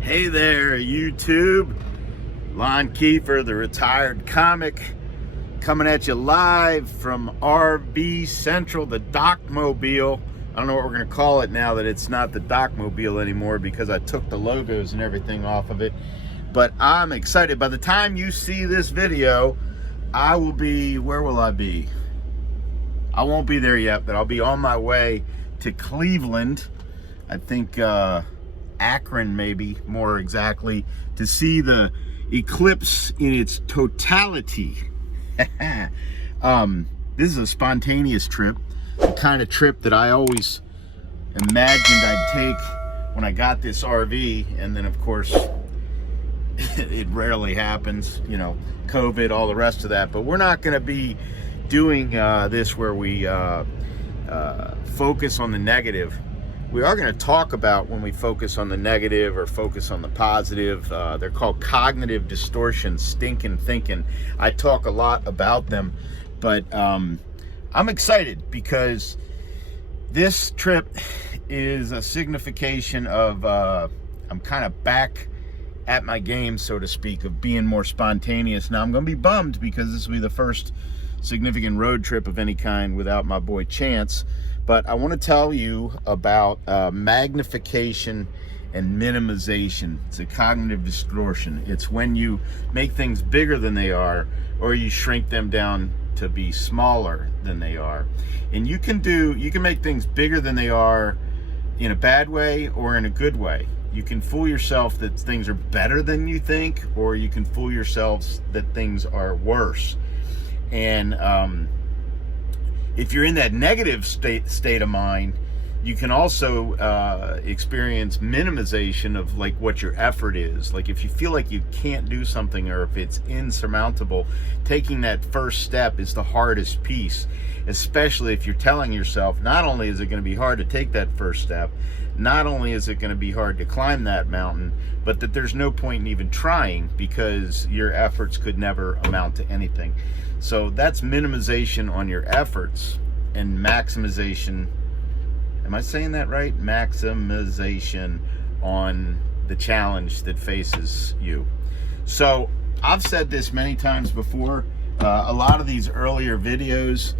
Hey there, YouTube. Lon Kiefer, the retired comic, coming at you live from RV Central, the Docmobile. I don't know what we're going to call it now that it's not the Docmobile anymore because I took the logos and everything off of it. But I'm excited. By the time you see this video, I will be, where will I be? I won't be there yet, but I'll be on my way to Cleveland. I think Akron, maybe more exactly, to see the Eclipse in its totality. This is a spontaneous trip, the kind of trip that I always imagined I'd take when I got this RV, and then of course it rarely happens, you know, COVID, all the rest of that. But we're not going to be doing this where we focus on the negative. We are going to talk about when we focus on the negative or focus on the positive. They're called cognitive distortions, stinking thinking. I talk a lot about them, but I'm excited because this trip is a signification of I'm kind of back at my game, so to speak, of being more spontaneous. Now I'm going to be bummed because this will be the first significant road trip of any kind without my boy Chance. But I want to tell you about magnification and minimization. It's a cognitive distortion. It's when you make things bigger than they are, or you shrink them down to be smaller than they are. And you can make things bigger than they are in a bad way or in a good way. You can fool yourself that things are better than you think, or you can fool yourselves that things are worse. And if you're in that negative state of mind, you can also experience minimization of like what your effort is. Like if you feel like you can't do something, or if it's insurmountable, taking that first step is the hardest piece, especially if you're telling yourself not only is it going to be hard to take that first step, not only is it going to be hard to climb that mountain, but that there's no point in even trying because your efforts could never amount to anything. So that's minimization on your efforts and maximization. Am I saying that right? Maximization on the challenge that faces you. So I've said this many times before. A lot of these earlier videos,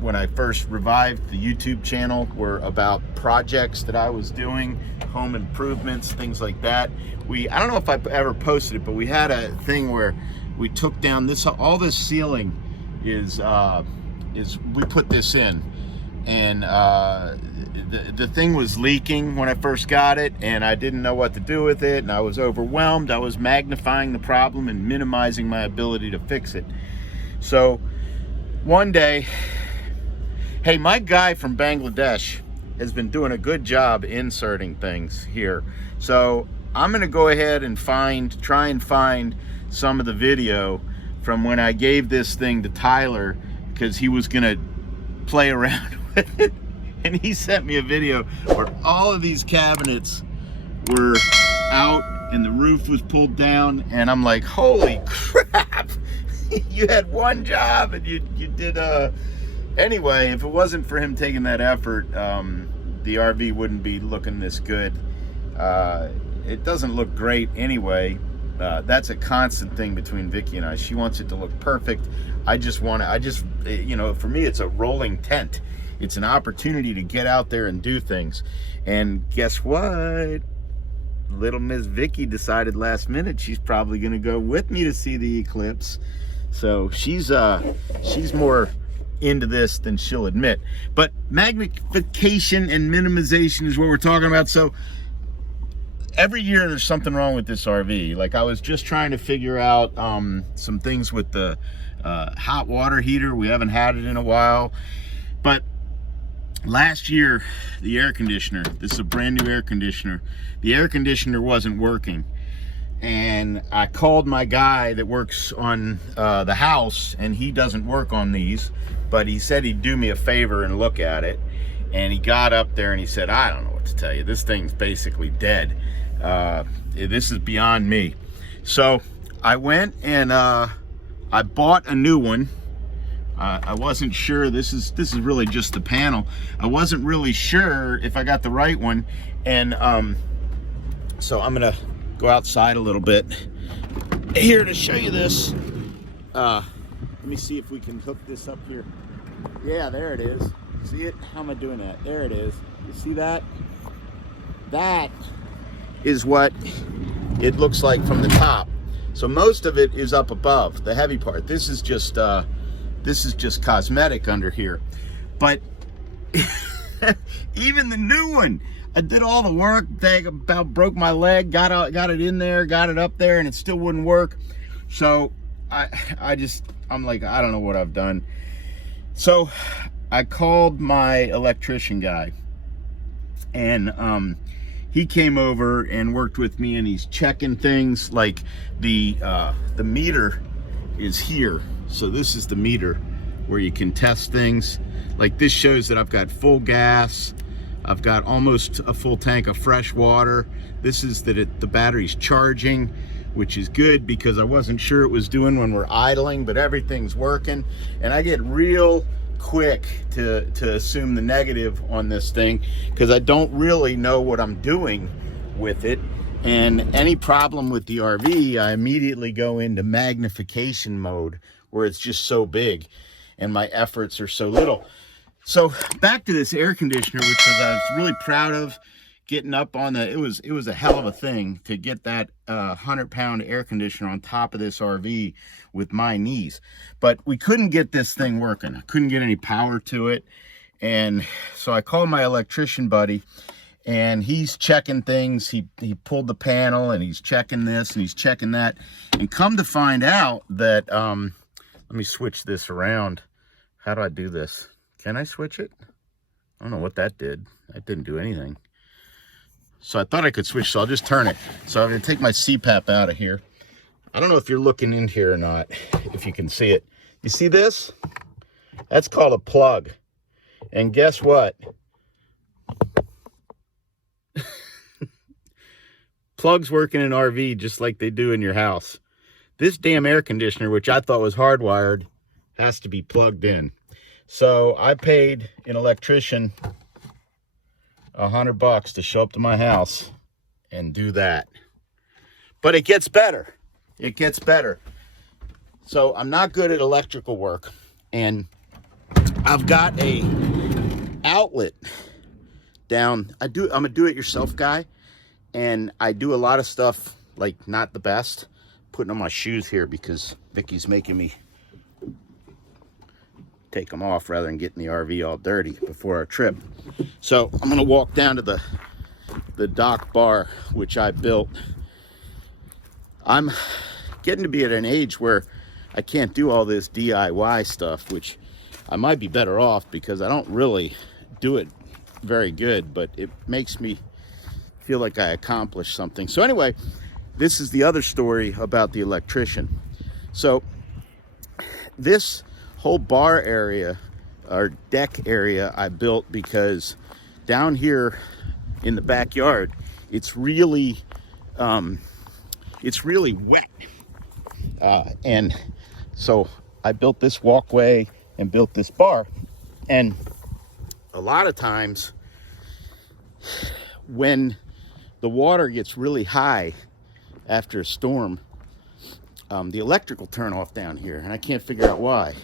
when I first revived the YouTube channel, were about projects that I was doing, home improvements, things like that. I don't know if I ever posted it, but we had a thing where we took down this, all this ceiling is we put this in, and the thing was leaking when I first got it, and I didn't know what to do with it, and I was overwhelmed. I was magnifying the problem and minimizing my ability to fix it. So one day, hey, my guy from Bangladesh has been doing a good job inserting things here. So I'm gonna go ahead and try and find some of the video from when I gave this thing to Tyler, because he was gonna play around with it. And he sent me a video where all of these cabinets were out and the roof was pulled down, and I'm like, holy crap. You had one job and you did anyway. If it wasn't for him taking that effort, the RV wouldn't be looking this good. It doesn't look great anyway. That's a constant thing between Vicky and I. She wants it to look perfect. You know, for me, it's a rolling tent. It's an opportunity to get out there and do things. And guess what? Little Miss Vicky decided last minute she's probably going to go with me to see the eclipse. So she's more into this than she'll admit. But magnification and minimization is what we're talking about. So every year there's something wrong with this RV. Like I was just trying to figure out some things with the hot water heater. We haven't had it in a while. But last year, the air conditioner, this is a brand new air conditioner, the air conditioner wasn't working. And I called my guy that works on the house, and he doesn't work on these, but he said he'd do me a favor and look at it. And he got up there and he said, I don't know what to tell you. This thing's basically dead. This is beyond me. So I went and I bought a new one. I wasn't sure. This is really just the panel. I wasn't really sure if I got the right one, and So I'm gonna go outside a little bit here to show you this. Let me see if we can hook this up here. Yeah, there it is. See it? How am I doing that? There it is. You see that? That is what it looks like from the top. So most of it is up above, the heavy part. This is just cosmetic under here. But even the new one, I did all the work. They about broke my leg, got it in there, got it up there, and it still wouldn't work. So I'm like, I don't know what I've done. So I called my electrician guy, and he came over and worked with me, and he's checking things like the meter is here. So this is the meter where you can test things. Like this shows that I've got full gas. I've got almost a full tank of fresh water. This is that the battery's charging, which is good because I wasn't sure it was doing when we're idling, but everything's working. And I get real quick to assume the negative on this thing because I don't really know what I'm doing with it. And any problem with the RV, I immediately go into magnification mode where it's just so big and my efforts are so little. So back to this air conditioner, which I was really proud of getting up on it was a hell of a thing to get that 100-pound air conditioner on top of this RV with my knees. But we couldn't get this thing working. I couldn't get any power to it. And so I called my electrician buddy, and he's checking things. He pulled the panel, and he's checking this and he's checking that. And come to find out that, let me switch this around. How do I do this? Can I switch it? I don't know what that did. That didn't do anything. So I thought I could switch, so I'll just turn it. So I'm gonna take my CPAP out of here. I don't know if you're looking in here or not, if you can see it. You see this? That's called a plug. And guess what? Plugs work in an RV just like they do in your house. This damn air conditioner, which I thought was hardwired, has to be plugged in. So I paid an electrician $100 to show up to my house and do that. But it gets better. It gets better. So I'm not good at electrical work, and I've got a outlet down. I'm a do-it-yourself guy, and I do a lot of stuff like not the best. Putting on my shoes here because Vicky's making me take them off rather than getting the RV all dirty before our trip. So I'm gonna walk down to the dock bar, which I built. I'm getting to be at an age where I can't do all this DIY stuff, which I might be better off because I don't really do it very good, but it makes me feel like I accomplished something. So anyway, this is the other story about the electrician. So this whole bar area or deck area I built because down here in the backyard it's really wet, and so I built this walkway and built this bar. And a lot of times when the water gets really high after a storm, the electric will turn off down here, and I can't figure out why.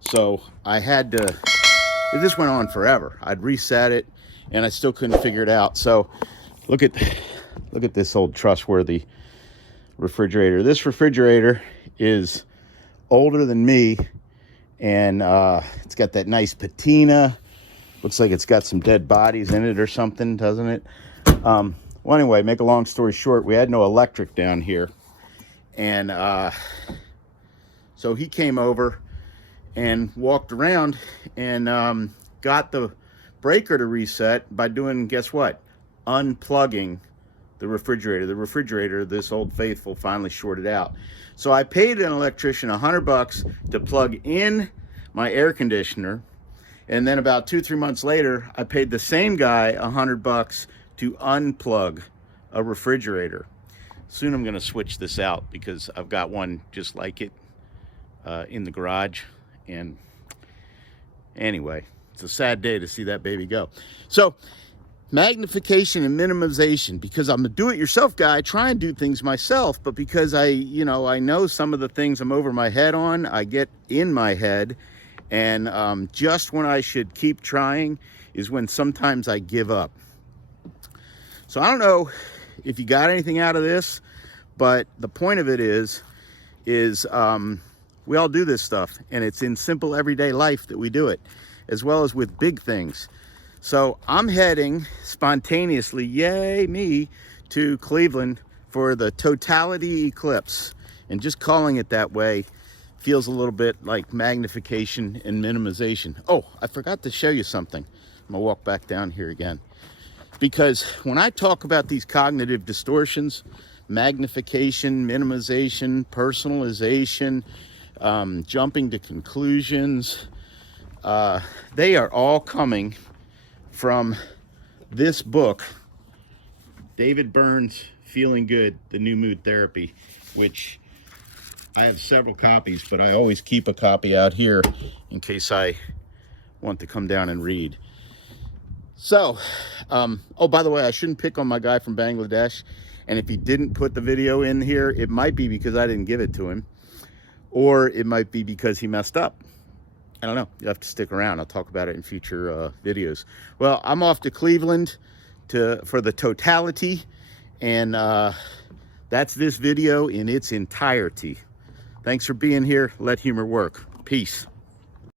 So I had to, this went on forever. I'd reset it and I still couldn't figure it out. So look at this old trustworthy refrigerator. This refrigerator is older than me, and it's got that nice patina. Looks like it's got some dead bodies in it or something, doesn't it? Well, anyway, make a long story short, we had no electric down here. And so he came over and walked around and got the breaker to reset by doing, guess what? Unplugging the refrigerator. The refrigerator, this Old Faithful, finally shorted out. So I paid an electrician $100 to plug in my air conditioner. And then about 2-3 months later, I paid the same guy $100 to unplug a refrigerator. Soon I'm going to switch this out because I've got one just like it in the garage. And anyway, it's a sad day to see that baby go. So magnification and minimization, because I'm a do-it-yourself guy. I try and do things myself, but because I know some of the things I'm over my head on, I get in my head, and just when I should keep trying is when sometimes I give up. So I don't know if you got anything out of this, but the point of it is we all do this stuff, and it's in simple everyday life that we do it, as well as with big things. So I'm heading spontaneously, yay me, to Cleveland for the Totality Eclipse. And just calling it that way feels a little bit like magnification and minimization. Oh, I forgot to show you something. I'm gonna walk back down here again. Because when I talk about these cognitive distortions, magnification, minimization, personalization, jumping to conclusions, they are all coming from this book, David Burns' Feeling Good, The New Mood Therapy, which I have several copies, but I always keep a copy out here in case I want to come down and read. So, oh, by the way, I shouldn't pick on my guy from Bangladesh, and if he didn't put the video in here, it might be because I didn't give it to him, or it might be because he messed up. I don't know. You have to stick around. I'll talk about it in future videos. Well, I'm off to Cleveland for the Totality, and that's this video in its entirety. Thanks for being here. Let humor work. Peace.